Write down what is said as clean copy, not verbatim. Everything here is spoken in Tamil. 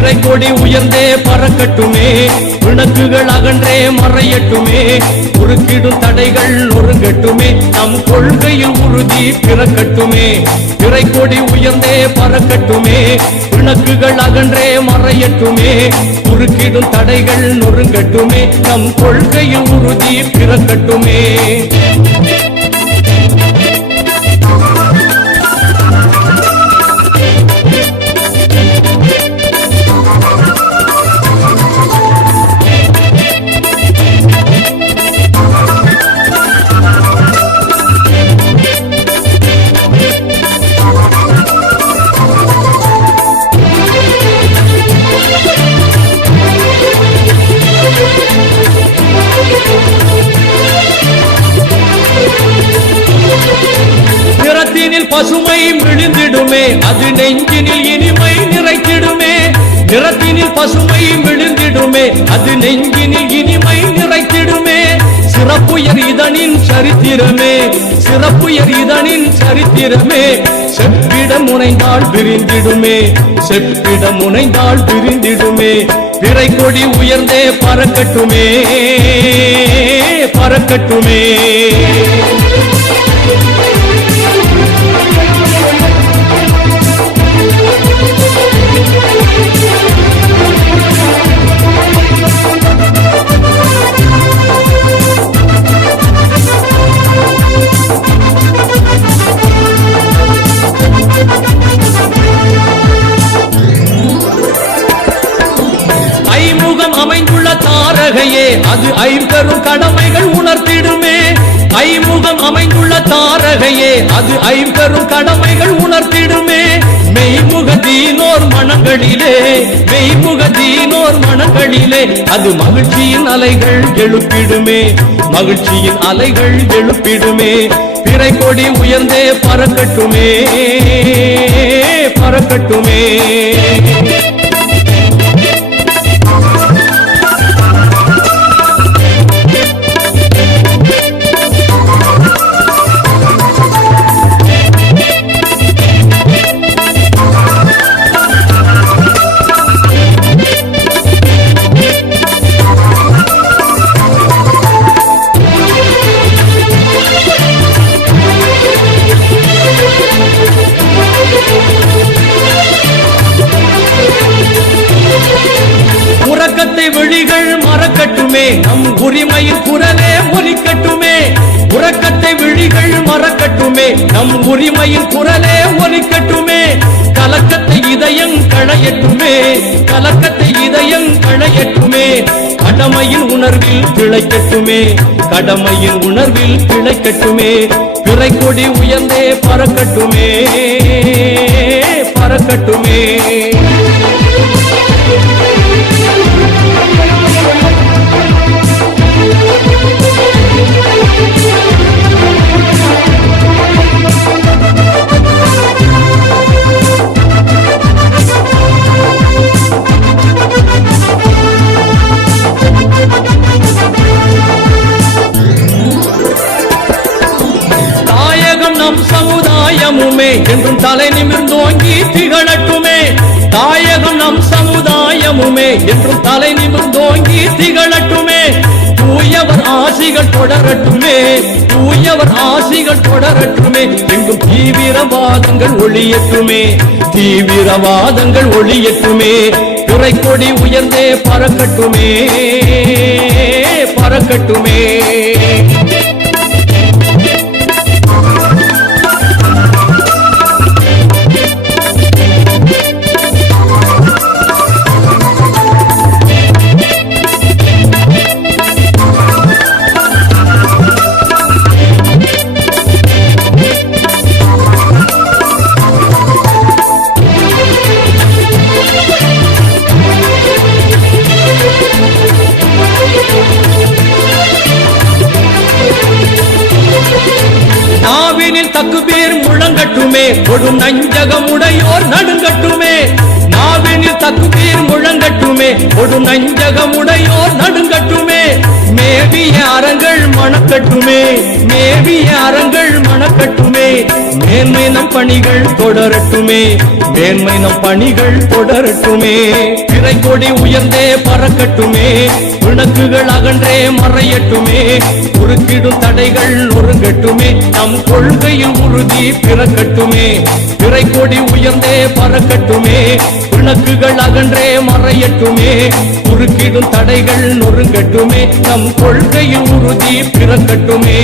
பிறை கொடி உயர்ந்தே பறக்கட்டுமே, பிணக்குகள் அகன்றே மறையட்டுமே, குறுக்கிடும் தடைகள் நொறுங்கட்டுமே, நம் கொள்கையில் உறுதி பிறக்கட்டுமே. பிறை கொடி உயர்ந்தே பறக்கட்டுமே, பிணக்குகள் அகன்றே மறையட்டுமே, குறுக்கிடும் தடைகள் நொறுங்கட்டுமே, நம் கொள்கையில் உறுதி பிறக்கட்டுமே. பசுமை விழுந்திடுமே, அது நெஞ்சினில் இனிமை நிறைத்திடுமே. நிறத்தினில் பசுமை விழுந்திடுமே, அது நெஞ்சினில் இனிமை நிறைத்திடுமே. சிறப்புயர் இதனின் சரித்திரமே, சிறப்புயர் இதனின் சரித்திரமே. செப்பிட முனைந்தால் விரிந்திடுமே, செப்பிட முனைந்தால் விரிந்திடுமே. பிறை கொடி உயர்ந்தே பறக்கட்டுமே, பறக்கட்டுமே. அமைந்துள்ள தாரகையே, அது ஐம்பெரும் கடமைகள் உணர்த்திடுமே. ஐமுகம் அமைந்துள்ள தாரகையே, அது ஐம்பெரும் கடமைகள் உணர்த்திடுமே. மெய்முகதீனோர் மனங்களிலே, மெய்முகதீனோர் மனங்களிலே, அது மகிழ்ச்சியின் அலைகள் எழுப்பிடுமே, மகிழ்ச்சியின் அலைகள் எழுப்பிடுமே. பிறை கொடி உயர்ந்தே பறக்கட்டுமே, பறக்கட்டுமே. விழிகள் மறக்கட்டுமே, நம் உரிமையின் குரலே ஒலிக்கட்டுமே. உறக்கத்தை விழிகள் மறக்கட்டுமே, நம் உரிமையின் குரலே ஒலிக்கட்டுமே. கலக்கத்தை இதயம் களையட்டுமே, கலக்கத்தை இதயம் களையட்டுமே. கடமையின் உணர்வில் திளைக்கட்டுமே, கடமையின் உணர்வில் திளைக்கட்டுமே. பிறை கொடி உயர்ந்தே பறக்கட்டுமே, பறக்கட்டுமே. சமுதாயமுமே என்றும் தலை நிமிர்ந்தோங்கி திகழட்டுமே. தாயகம் நம் சமுதாயமுமே என்றும் தலை நிமிர்ந்தோங்கி திகழட்டுமே. தூயவர் ஆசிகள் தொடரட்டுமே, தூயவர் ஆசிகள் தொடரட்டுமே. எங்கும் தீவிரவாதங்கள் ஒளியட்டுமே, தீவிரவாதங்கள் ஒளியட்டுமே. பிறை கொடி உயர்ந்தே பறக்கட்டுமே, பறக்கட்டுமே. தக்குபீர் முழங்கட்டுமே, கொடும் நஞ்சகமுடையோர் நடுங்கட்டுமே. நாவினில் தக்குபீர் முழங்கட்டுமே, ஒடுங்கட்டுமே கொடு நஞ்சகமுடையோர் நடுங்கட்டுமே மேவிய அறங்கள் மணக்கட்டுமே மேவிய அறங்கள் மணக்கட்டுமே மேன்மை நம் பணிகள் தொடரட்டுமே மேன்மை நம் பணிகள் தொடரட்டுமே பிறை கொடி உயர்ந்தே பறக்கட்டுமே விளக்குகள் அகன்றே மறையட்டுமே குறுக்கிடும் தடைகள் நொறுங்கட்டுமே நம் கொள்கையில் உறுதி பிறக்கட்டுமே பிறை கொடி உயர்ந்தே பறக்கட்டுமே விளக்குகள் அகன்றே மறையட்டுமே குறுக்கிடும் தடைகள் நொறுங்கட்டுமே நம் கொள்கையில் உறுதி பிறக்கட்டுமே